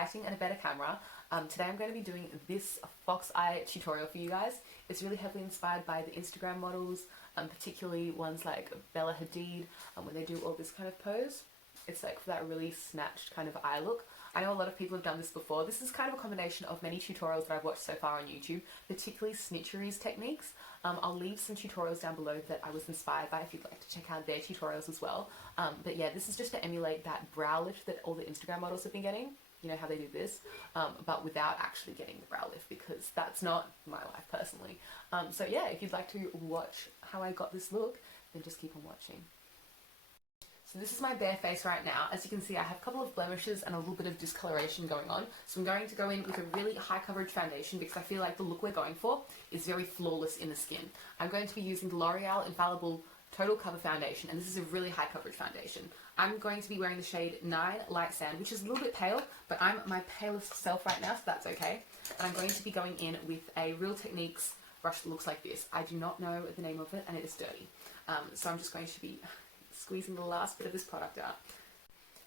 lighting and a better camera. Today I'm going to be doing this FOXY tutorial for you guys. It's really heavily inspired by the Instagram models, particularly ones like Bella Hadid, when they do all this kind of pose. It's like for that really snatched kind of eye look. I know a lot of people have done this before. This is kind of a combination of many tutorials that I've watched so far on YouTube, particularly Snitchery's techniques. I'll leave some tutorials down below that I was inspired by if you'd like to check out their tutorials as well. But yeah, this is just to emulate that brow lift that all the Instagram models have been getting. You know how they do this, but without actually getting the brow lift, because that's not my life personally. So yeah, if you'd like to watch how I got this look, then just keep on watching. So this is my bare face right now. As you can see, I have a couple of blemishes and a little bit of discoloration going on. So I'm going to go in with a really high coverage foundation because I feel like the look we're going for is very flawless in the skin. I'm going to be using the L'Oreal Infallible Total Cover Foundation, and this is a really high coverage foundation. I'm going to be wearing the shade 9 Light Sand, which is a little bit pale, but I'm my palest self right now, so that's okay. And I'm going to be going in with a Real Techniques brush that looks like this. I do not know the name of it, and it is dirty. So I'm just going to be squeezing the last bit of this product out.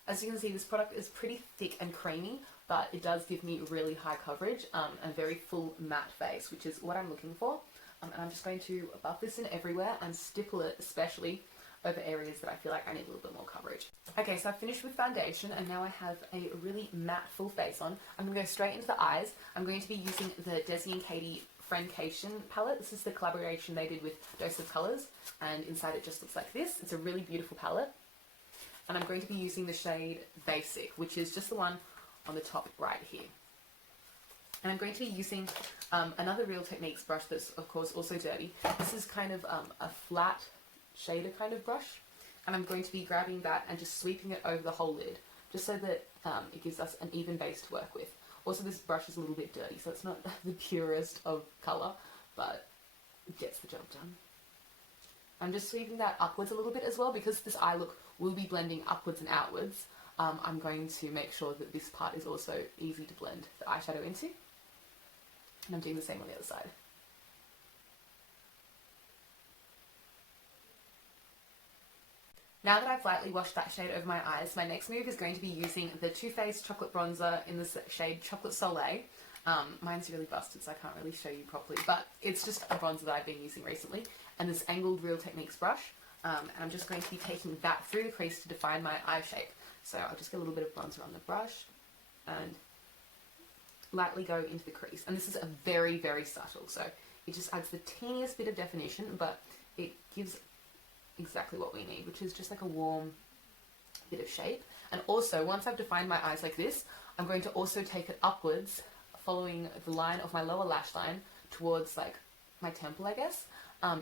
As you can see, this product is pretty thick and creamy, but it does give me really high coverage and a very full matte face, which is what I'm looking for. And I'm just going to buff this in everywhere and stipple it, especially over areas that I feel like I need a little bit more coverage. Okay, so I've finished with foundation and now I have a really matte full face on. I'm going to go straight into the eyes. I'm going to be using the Desi and Katie Friendcation palette. This is the collaboration they did with Dose of Colors, and inside it just looks like this. It's a really beautiful palette. And I'm going to be using the shade Basic, which is just the one on the top right here. And I'm going to be using another Real Techniques brush that's of course also dirty. This is kind of a flat shader kind of brush, and I'm going to be grabbing that and just sweeping it over the whole lid, just so that it gives us an even base to work with. Also, this brush is a little bit dirty, so it's not the purest of colour, but it gets the job done. I'm just sweeping that upwards a little bit as well, because this eye look will be blending upwards and outwards. I'm going to make sure that this part is also easy to blend the eyeshadow into. And I'm doing the same on the other side. Now that I've lightly washed that shade over my eyes, my next move is going to be using the Too Faced Chocolate Bronzer in the shade Chocolate Soleil. Mine's really busted, so I can't really show you properly, but it's just a bronzer that I've been using recently, and this angled Real Techniques brush. And I'm just going to be taking that through the crease to define my eye shape. So I'll just get a little bit of bronzer on the brush and lightly go into the crease. And this is a very, very subtle, so it just adds the teeniest bit of definition, but it gives exactly what we need, which is just like a warm bit of shape. And also, once I've defined my eyes like this, I'm going to also take it upwards, following the line of my lower lash line towards like my temple, I guess,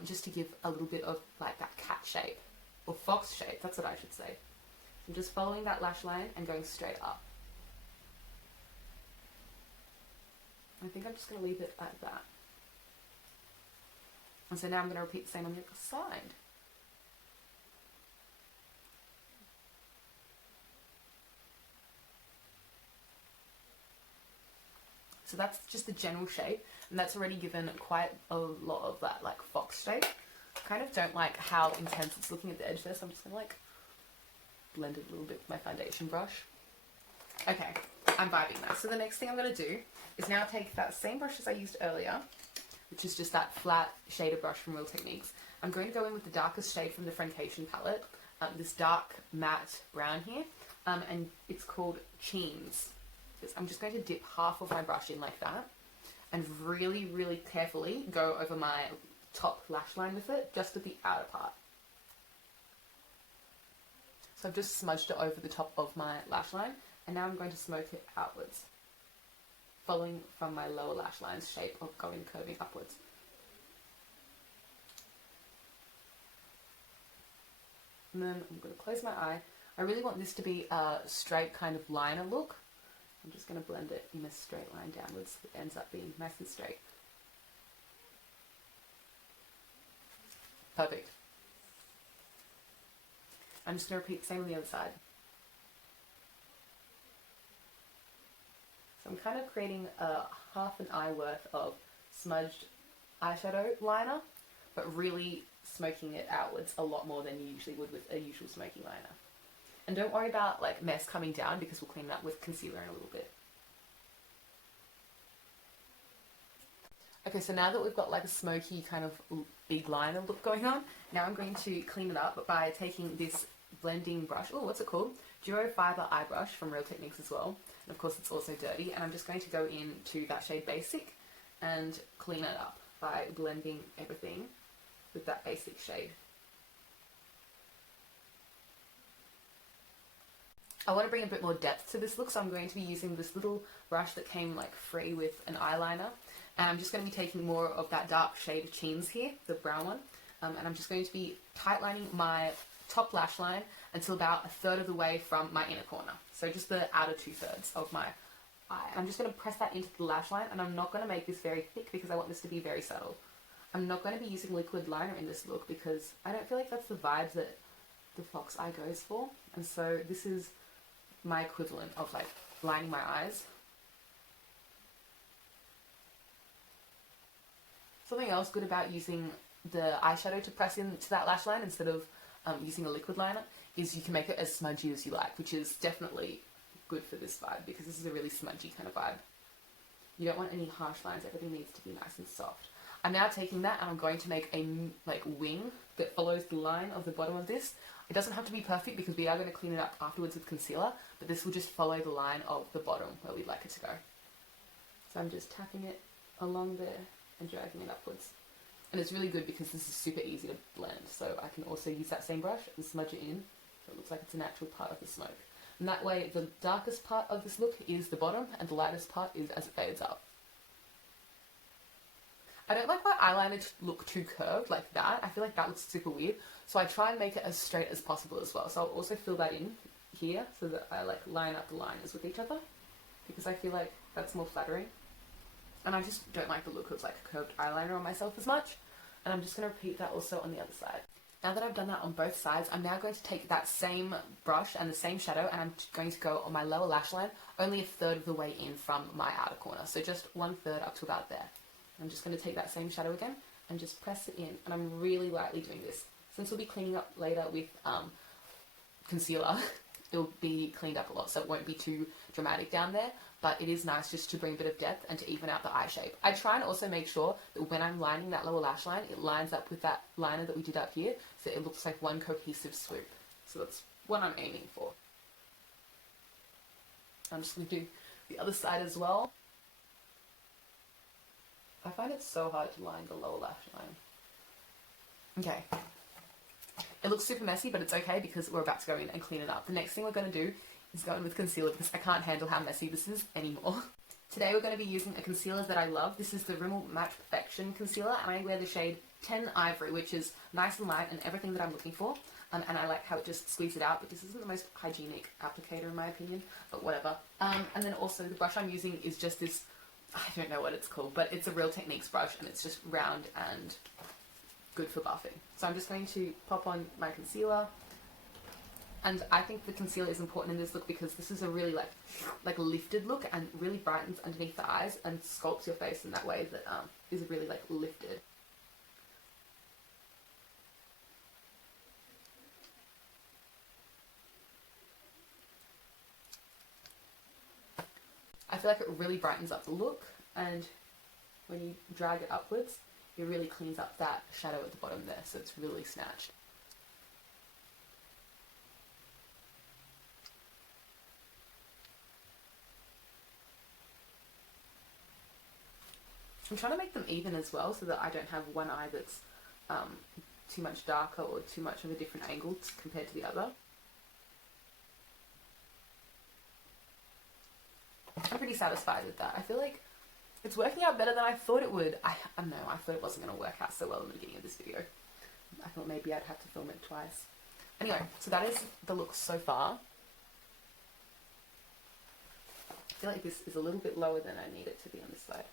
just to give a little bit of like that cat shape, or fox shape, that's what I should say. I'm just following that lash line and going straight up. I think I'm just going to leave it like that. And so now I'm going to repeat the same on the other side. So that's just the general shape, and that's already given quite a lot of that like fox shape. I kind of don't like how intense it's looking at the edge there, so I'm just going to like blend it a little bit with my foundation brush. Okay, I'm vibing now. So the next thing I'm going to do is now take that same brush as I used earlier, which is just that flat shader brush from Real Techniques. I'm going to go in with the darkest shade from the Friendcation palette, this dark matte brown here, and it's called Cheens. I'm just going to dip half of my brush in like that and really, really carefully go over my top lash line with it, just at the outer part. So I've just smudged it over the top of my lash line, and now I'm going to smoke it outwards, following from my lower lash line's shape of curving upwards. And then I'm going to close my eye. I really want this to be a straight kind of liner look. I'm just going to blend it in a straight line downwards so it ends up being nice and straight. Perfect. I'm just going to repeat the same on the other side. So I'm kind of creating a half an eye worth of smudged eyeshadow liner, but really smoking it outwards a lot more than you usually would with a usual smoky liner. And don't worry about like mess coming down, because we'll clean that with concealer in a little bit. Okay, so now that we've got like a smoky kind of big liner look going on, now I'm going to clean it up by taking this blending brush. Oh, what's it called? Duo Fiber Eye Brush from Real Techniques as well. And of course it's also dirty. And I'm just going to go into that shade Basic and clean it up by blending everything with that basic shade. I want to bring a bit more depth to this look, so I'm going to be using this little brush that came like free with an eyeliner. And I'm just going to be taking more of that dark shade of Cheens here, the brown one. And I'm just going to be tightlining my top lash line until about 1/3 of the way from my inner corner. So just the outer 2/3 of my eye. And I'm just going to press that into the lash line, and I'm not going to make this very thick because I want this to be very subtle. I'm not going to be using liquid liner in this look because I don't feel like that's the vibes that the FOXY goes for. And so this is my equivalent of like lining my eyes. Something else good about using the eyeshadow to press into that lash line instead of using a liquid liner is you can make it as smudgy as you like, which is definitely good for this vibe because this is a really smudgy kind of vibe. You don't want any harsh lines, everything needs to be nice and soft. I'm now taking that and I'm going to make a like wing that follows the line of the bottom of this. It doesn't have to be perfect because we are going to clean it up afterwards with concealer, but this will just follow the line of the bottom where we'd like it to go. So I'm just tapping it along there and dragging it upwards. And it's really good because this is super easy to blend, so I can also use that same brush and smudge it in so it looks like it's an actual part of the smoke. And that way the darkest part of this look is the bottom and the lightest part is as it fades up. I don't like my eyeliner to look too curved like that. I feel like that looks super weird. So I try and make it as straight as possible as well. So I'll also fill that in here so that I like line up the liners with each other because I feel like that's more flattering. And I just don't like the look of like a curved eyeliner on myself as much. And I'm just going to repeat that also on the other side. Now that I've done that on both sides, I'm now going to take that same brush and the same shadow and I'm going to go on my lower lash line only 1/3 of the way in from my outer corner. So just 1/3 up to about there. I'm just going to take that same shadow again and just press it in. And I'm really lightly doing this. Since we'll be cleaning up later with concealer, it'll be cleaned up a lot, so it won't be too dramatic down there. But it is nice just to bring a bit of depth and to even out the eye shape. I try and also make sure that when I'm lining that lower lash line, it lines up with that liner that we did up here, so it looks like one cohesive swoop. So that's what I'm aiming for. I'm just going to do the other side as well. I find it so hard to line the lower lash line. Okay. It looks super messy, but it's okay because we're about to go in and clean it up. The next thing we're going to do is go in with concealer because I can't handle how messy this is anymore. Today we're going to be using a concealer that I love. This is the Rimmel Matte Perfection Concealer, and I wear the shade 10 Ivory, which is nice and light and everything that I'm looking for. And I like how it just squeezes it out, but this isn't the most hygienic applicator in my opinion, but whatever. And then also the brush I'm using is just this, I don't know what it's called, but it's a Real Techniques brush and it's just round and good for buffing. So I'm just going to pop on my concealer. And I think the concealer is important in this look because this is a really like lifted look and really brightens underneath the eyes and sculpts your face in that way that is really like lifted. I feel like it really brightens up the look, and when you drag it upwards, it really cleans up that shadow at the bottom there, so it's really snatched. I'm trying to make them even as well so that I don't have one eye that's too much darker or too much of a different angle compared to the other. I'm pretty satisfied with that. I feel like it's working out better than I thought it would. I don't know, I thought it wasn't going to work out so well in the beginning of this video. I thought maybe I'd have to film it twice. Anyway, so that is the look so far. I feel like this is a little bit lower than I need it to be on this side.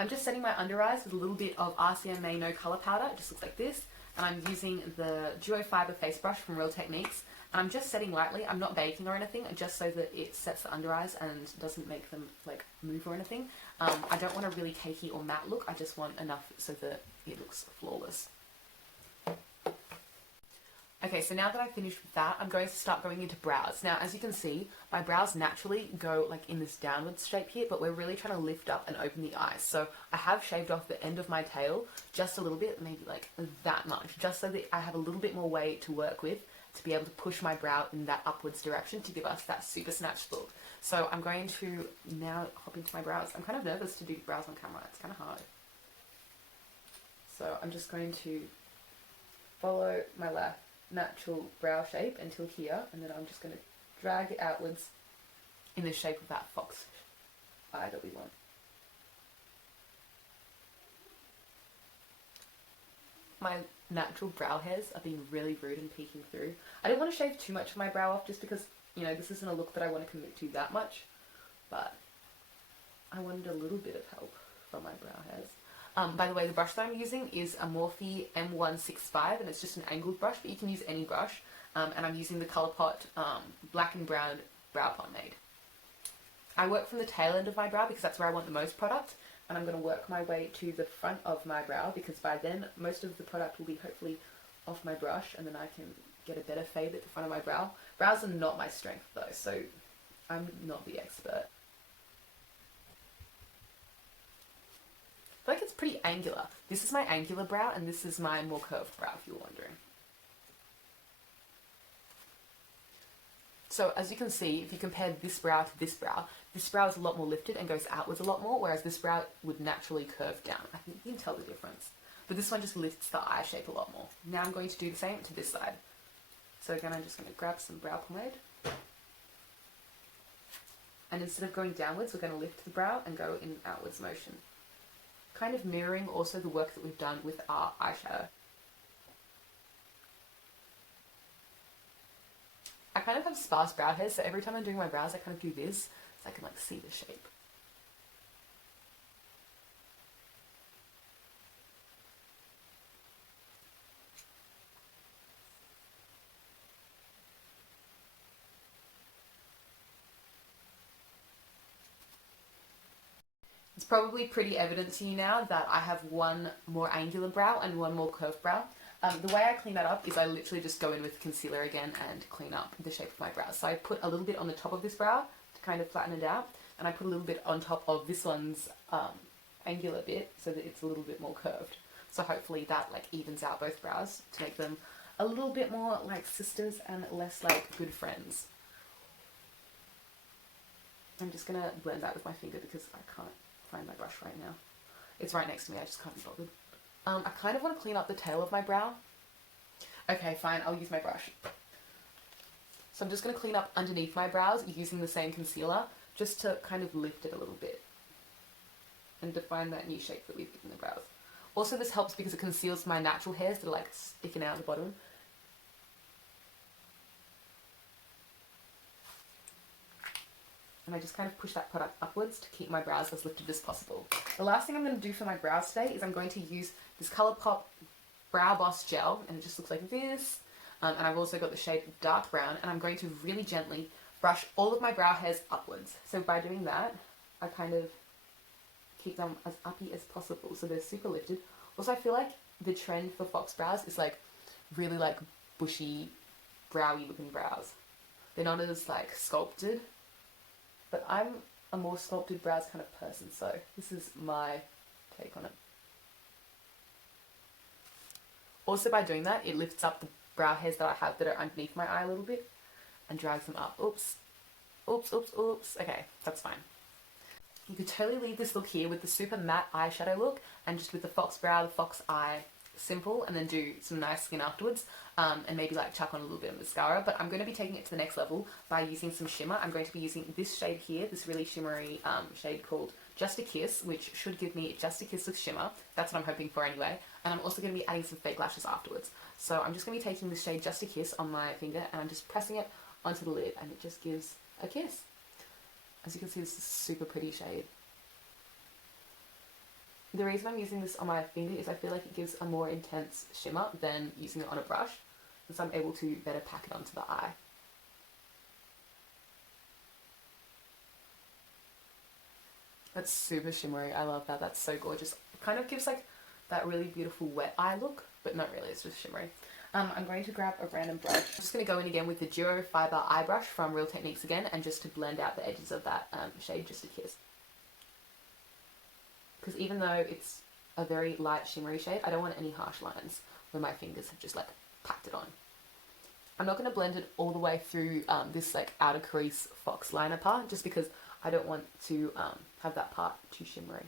I'm just setting my under eyes with a little bit of RCMA No Colour Powder. It just looks like this. And I'm using the Duo Fiber Face Brush from Real Techniques. And I'm just setting lightly. I'm not baking or anything, just so that it sets the under eyes and doesn't make them like move or anything. I don't want a really cakey or matte look. I just want enough so that it looks flawless. Okay, so now that I've finished with that, I'm going to start going into brows. Now, as you can see, my brows naturally go like in this downwards shape here, but we're really trying to lift up and open the eyes. So I have shaved off the end of my tail just a little bit, maybe like that much, just so that I have a little bit more weight to work with to be able to push my brow in that upwards direction to give us that super snatch look. So I'm going to now hop into my brows. I'm kind of nervous to do brows on camera. It's kind of hard. So I'm just going to follow my natural brow shape until here, and then I'm just going to drag it outwards in the shape of that fox eye that we want. My natural brow hairs are being really rude and peeking through. I didn't want to shave too much of my brow off just because, you know, this isn't a look that I want to commit to that much, but I wanted a little bit of help from my brow hairs. By the way, the brush that I'm using is a Morphe M165, and it's just an angled brush, but you can use any brush. And I'm using the Colourpop Black and Brown Brow Pomade. I work from the tail end of my brow because that's where I want the most product, and I'm going to work my way to the front of my brow because by then most of the product will be hopefully off my brush, and then I can get a better fade at the front of my brow. Brows are not my strength though, so I'm not the expert. I feel like it's pretty angular. This is my angular brow and this is my more curved brow, if you're wondering. So as you can see, if you compare this brow to this brow is a lot more lifted and goes outwards a lot more, whereas this brow would naturally curve down. I think you can tell the difference. But this one just lifts the eye shape a lot more. Now I'm going to do the same to this side. So again, I'm just going to grab some brow pomade. And instead of going downwards, we're going to lift the brow and go in outwards motion. Kind of mirroring also the work that we've done with our eyeshadow. I kind of have sparse brow hairs, so every time I'm doing my brows, I kind of do this, so I can like see the shape. It's probably pretty evident to you now that I have one more angular brow and one more curved brow. The way I clean that up is I literally just go in with concealer again and clean up the shape of my brows. So I put a little bit on the top of this brow to kind of flatten it out, and I put a little bit on top of this one's angular bit so that it's a little bit more curved. So hopefully that like evens out both brows to make them a little bit more like sisters and less like good friends. I'm just gonna blend that with my finger because I can't find my brush right now. It's right next to me, I just can't be bothered. I kind of want to clean up the tail of my brow. Okay, fine, I'll use my brush. So I'm just going to clean up underneath my brows using the same concealer just to kind of lift it a little bit and define that new shape that we've given the brows. Also, this helps because it conceals my natural hairs that are like sticking out the bottom. And I just kind of push that product upwards to keep my brows as lifted as possible. The last thing I'm going to do for my brows today is I'm going to use this Colourpop Brow Boss Gel, and it just looks like this. And I've also got the shade Dark Brown, and I'm going to really gently brush all of my brow hairs upwards. So by doing that, I kind of keep them as uppy as possible, so they're super lifted. Also, I feel like the trend for fox brows is like really like bushy, browy looking brows. They're not as like sculpted. But I'm a more sculpted brows kind of person, so this is my take on it. Also by doing that, it lifts up the brow hairs that I have that are underneath my eye a little bit and drags them up. Oops. Oops, oops, oops. Okay, that's fine. You could totally leave this look here with the super matte eyeshadow look and just with the fox brow, the fox eye simple, and then do some nice skin afterwards, and maybe like chuck on a little bit of mascara. But I'm going to be taking it to the next level by using some shimmer. I'm going to be using this shade here, this really shimmery shade called Just a Kiss, which should give me just a kiss with shimmer. That's what I'm hoping for anyway. And I'm also going to be adding some fake lashes afterwards. So I'm just going to be taking this shade Just a Kiss on my finger and I'm just pressing it onto the lid, and it just gives a kiss. As you can see, this is a super pretty shade. The reason I'm using this on my finger is I feel like it gives a more intense shimmer than using it on a brush, and so I'm able to better pack it onto the eye. That's super shimmery, I love that, that's so gorgeous. It kind of gives like that really beautiful wet eye look, but not really, it's just shimmery. I'm going to grab a random brush. I'm just going to go in again with the Duo Fiber Eye Brush from Real Techniques again, and just to blend out the edges of that shade just a kiss. Because even though it's a very light shimmery shade, I don't want any harsh lines where my fingers have just like packed it on. I'm not going to blend it all the way through this like outer crease Fox liner part, just because I don't want to have that part too shimmery.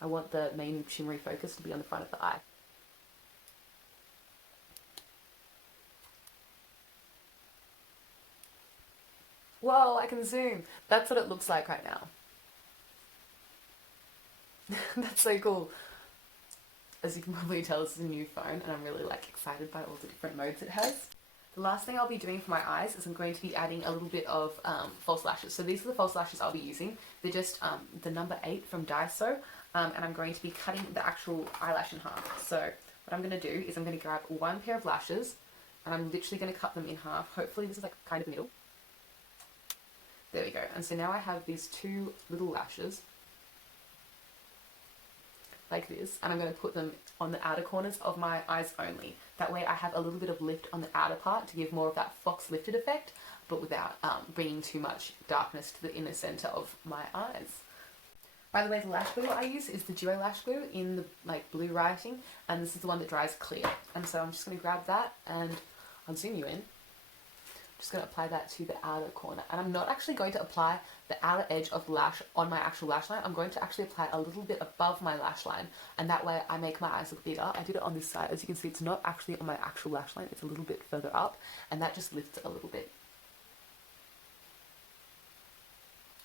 I want the main shimmery focus to be on the front of the eye. Whoa, I can zoom. That's what it looks like right now. That's so cool. As you can probably tell, this is a new phone and I'm really like excited by all the different modes it has. The last thing I'll be doing for my eyes is I'm going to be adding a little bit of false lashes. So these are the false lashes I'll be using. They're just the number 8 from Daiso, and I'm going to be cutting the actual eyelash in half. So what I'm going to do is I'm going to grab one pair of lashes and I'm literally going to cut them in half. Hopefully this is like kind of the middle. There we go. And so now I have these two little lashes like this, and I'm going to put them on the outer corners of my eyes only. That way I have a little bit of lift on the outer part to give more of that fox lifted effect, but without bringing too much darkness to the inner center of my eyes. By the way, the lash glue I use is the Duo Lash Glue in the like blue writing, and this is the one that dries clear. And so I'm just going to grab that and I'll zoom you in. Just going to apply that to the outer corner, and I'm not actually going to apply the outer edge of the lash on my actual lash line. I'm going to actually apply a little bit above my lash line, and that way I make my eyes look bigger. I did it on this side. As you can see, it's not actually on my actual lash line, it's a little bit further up, and that just lifts it a little bit.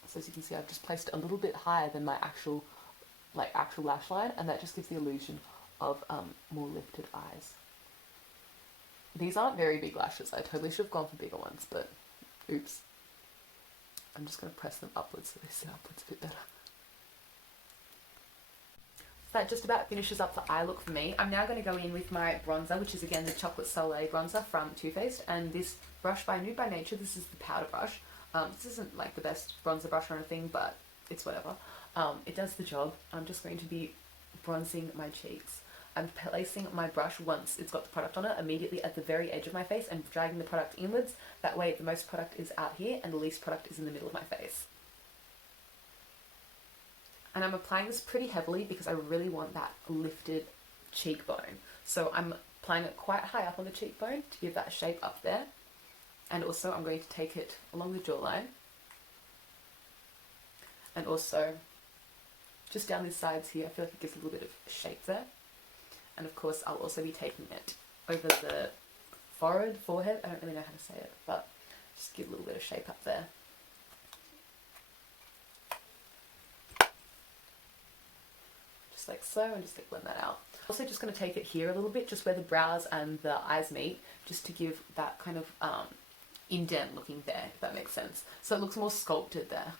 So as you can see, I've just placed it a little bit higher than my actual lash line, and that just gives the illusion of more lifted eyes. These aren't very big lashes. I totally should have gone for bigger ones, but oops. I'm just going to press them upwards so they sit upwards a bit better. That just about finishes up the eye look for me. I'm now going to go in with my bronzer, which is again the Chocolate Soleil bronzer from Too Faced, and this brush by Nude by Nature. This is the powder brush. This isn't like the best bronzer brush or anything, but it's whatever. It does the job. I'm just going to be bronzing my cheeks. I'm placing my brush, once it's got the product on it, immediately at the very edge of my face and dragging the product inwards. That way the most product is out here and the least product is in the middle of my face. And I'm applying this pretty heavily because I really want that lifted cheekbone. So I'm applying it quite high up on the cheekbone to give that shape up there. And also I'm going to take it along the jawline. And also just down the sides here. I feel like it gives a little bit of shape there. And of course, I'll also be taking it over the forehead, I don't really know how to say it, but just give a little bit of shape up there. Just like so, and just like blend that out. Also just going to take it here a little bit, just where the brows and the eyes meet, just to give that kind of indent looking there, if that makes sense. So it looks more sculpted there.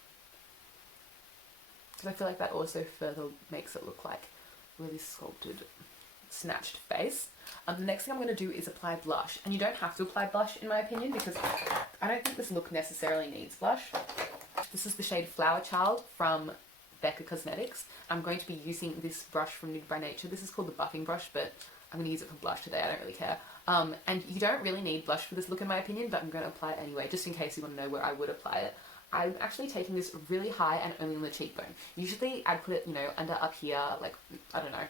Because I feel like that also further makes it look like really sculpted, snatched face. The next thing I'm going to do is apply blush, and you don't have to apply blush in my opinion because I don't think this look necessarily needs blush. This is the shade Flower Child from Becca Cosmetics. I'm going to be using this brush from Nude by Nature. This is called the buffing brush, but I'm going to use it for blush today. I don't really care. And you don't really need blush for this look in my opinion, but I'm going to apply it anyway, just in case you want to know where I would apply it. I'm actually taking this really high and only on the cheekbone. Usually I'd put it, you know, under up here, like, I don't know.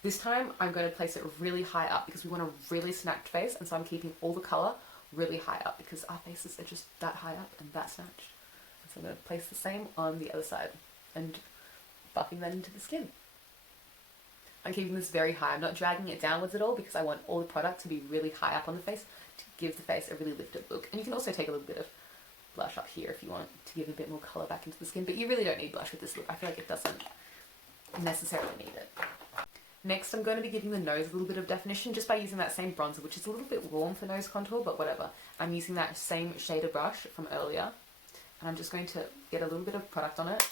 This time I'm going to place it really high up because we want a really snatched face, and so I'm keeping all the colour really high up because our faces are just that high up and that snatched. And so I'm going to place the same on the other side and buffing that into the skin. I'm keeping this very high. I'm not dragging it downwards at all because I want all the product to be really high up on the face to give the face a really lifted look. And you can also take a little bit of blush up here if you want to give a bit more colour back into the skin, but you really don't need blush with this look. I feel like it doesn't necessarily need it. Next, I'm going to be giving the nose a little bit of definition just by using that same bronzer, which is a little bit warm for nose contour, but whatever. I'm using that same shader brush from earlier, and I'm just going to get a little bit of product on it.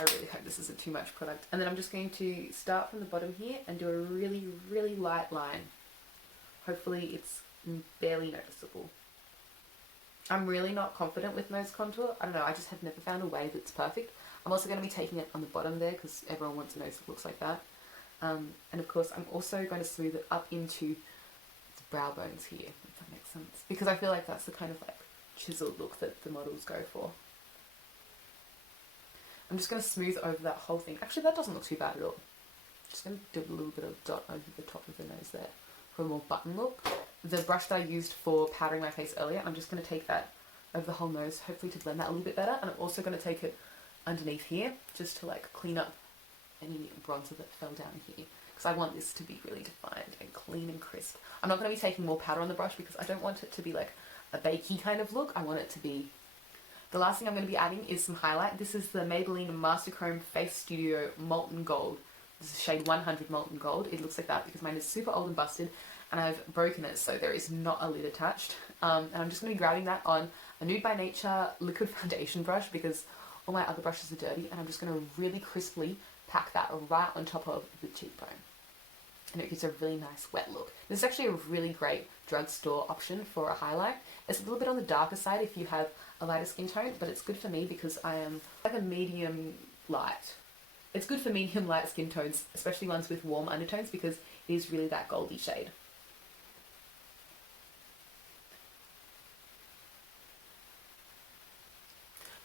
I really hope this isn't too much product. And then I'm just going to start from the bottom here and do a really, really light line. Hopefully it's barely noticeable. I'm really not confident with nose contour. I don't know, I just have never found a way that's perfect. I'm also going to be taking it on the bottom there because everyone wants a nose that looks like that. And of course I'm also going to smooth it up into the brow bones here, if that makes sense, because I feel like that's the kind of like chiseled look that the models go for. I'm just going to smooth over that whole thing. Actually, that doesn't look too bad at all. Just going to do a little bit of dot over the top of the nose there for a more button look. The brush that I used for powdering my face earlier, I'm just going to take that over the whole nose, hopefully to blend that a little bit better. And I'm also going to take it underneath here, just to like clean up any bronzer that fell down here, because I want this to be really defined and clean and crisp. I'm not going to be taking more powder on the brush because I don't want it to be like a bakey kind of look. I want it to be... The last thing I'm going to be adding is some highlight. This is the Maybelline Master Chrome Face Studio Molten Gold. This is shade 100 Molten Gold. It looks like that because mine is super old and busted and I've broken it, so there is not a lid attached. And I'm just going to be grabbing that on a Nude by Nature liquid foundation brush because all my other brushes are dirty, and I'm just going to really crisply pack that right on top of the cheekbone. And it gives a really nice wet look. This is actually a really great drugstore option for a highlight. It's a little bit on the darker side if you have a lighter skin tone, but it's good for me because I am like a medium light. It's good for medium light skin tones, especially ones with warm undertones, because it is really that goldy shade.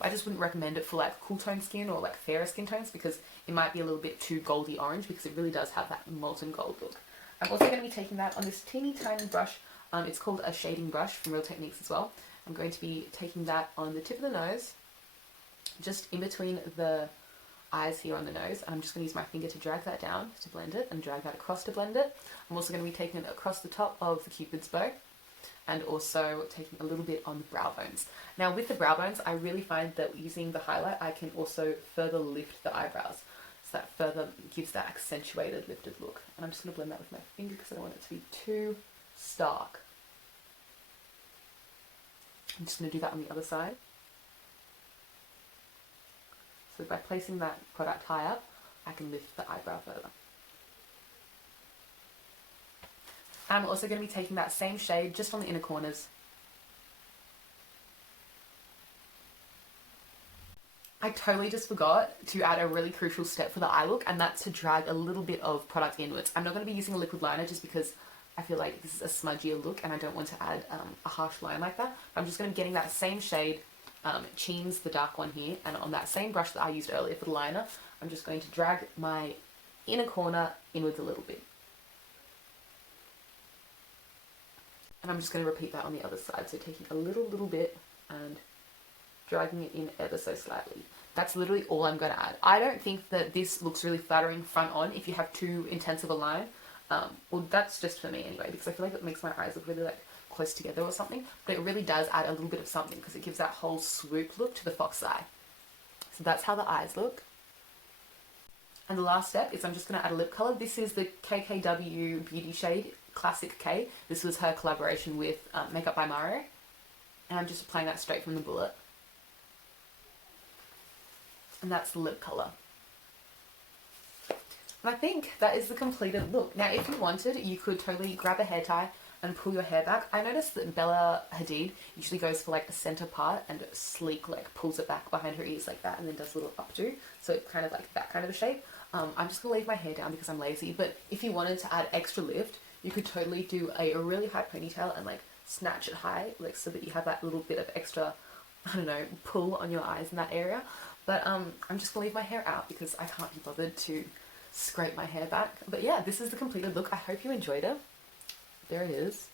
I just wouldn't recommend it for like cool tone skin or like fairer skin tones because it might be a little bit too goldy orange, because it really does have that molten gold look. I'm also going to be taking that on this teeny tiny brush. It's called a shading brush from Real Techniques as well. I'm going to be taking that on the tip of the nose, just in between the eyes here on the nose. I'm just going to use my finger to drag that down to blend it and drag that across to blend it. I'm also going to be taking it across the top of the Cupid's bow and also taking a little bit on the brow bones. Now with the brow bones, I really find that using the highlight, I can also further lift the eyebrows. So that further gives that accentuated, lifted look. And I'm just going to blend that with my finger because I don't want it to be too stark. I'm just going to do that on the other side. So by placing that product high up, I can lift the eyebrow further. I'm also going to be taking that same shade just on the inner corners. I totally just forgot to add a really crucial step for the eye look, and that's to drag a little bit of product inwards. I'm not going to be using a liquid liner just because I feel like this is a smudgier look and I don't want to add a harsh line like that. I'm just going to be getting that same shade, Cheens, the dark one here, and on that same brush that I used earlier for the liner, I'm just going to drag my inner corner inwards a little bit. And I'm just going to repeat that on the other side, so taking a little bit and dragging it in ever so slightly. That's literally all I'm going to add. I don't think that this looks really flattering front on if you have too intense of a line. Well, that's just for me anyway, because I feel like it makes my eyes look really like close together or something, but it really does add a little bit of something because it gives that whole swoop look to the fox eye. So that's how the eyes look. And the last step is I'm just going to add a lip colour. This is the KKW Beauty shade Classic K. This was her collaboration with Makeup by Mario. And I'm just applying that straight from the bullet. And that's the lip colour. And I think that is the completed look. Now, if you wanted, you could totally grab a hair tie and pull your hair back. I noticed that Bella Hadid usually goes for like a center part and sleek, like pulls it back behind her ears like that and then does a little updo. So it's kind of like that kind of a shape. I'm just going to leave my hair down because I'm lazy. But if you wanted to add extra lift, you could totally do a really high ponytail and like snatch it high, like so that you have that little bit of extra, I don't know, pull on your eyes in that area. But I'm just going to leave my hair out because I can't be bothered to scrape my hair back. But yeah, this is the completed look. I hope you enjoyed it. There it is.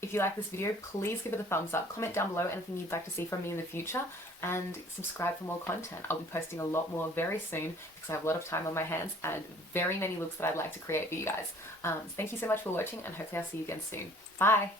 If you like this video, please give it a thumbs up, comment down below anything you'd like to see from me in the future, and subscribe for more content. I'll be posting a lot more very soon because I have a lot of time on my hands and very many looks that I'd like to create for you guys. Thank you so much for watching, and hopefully I'll see you again soon. Bye!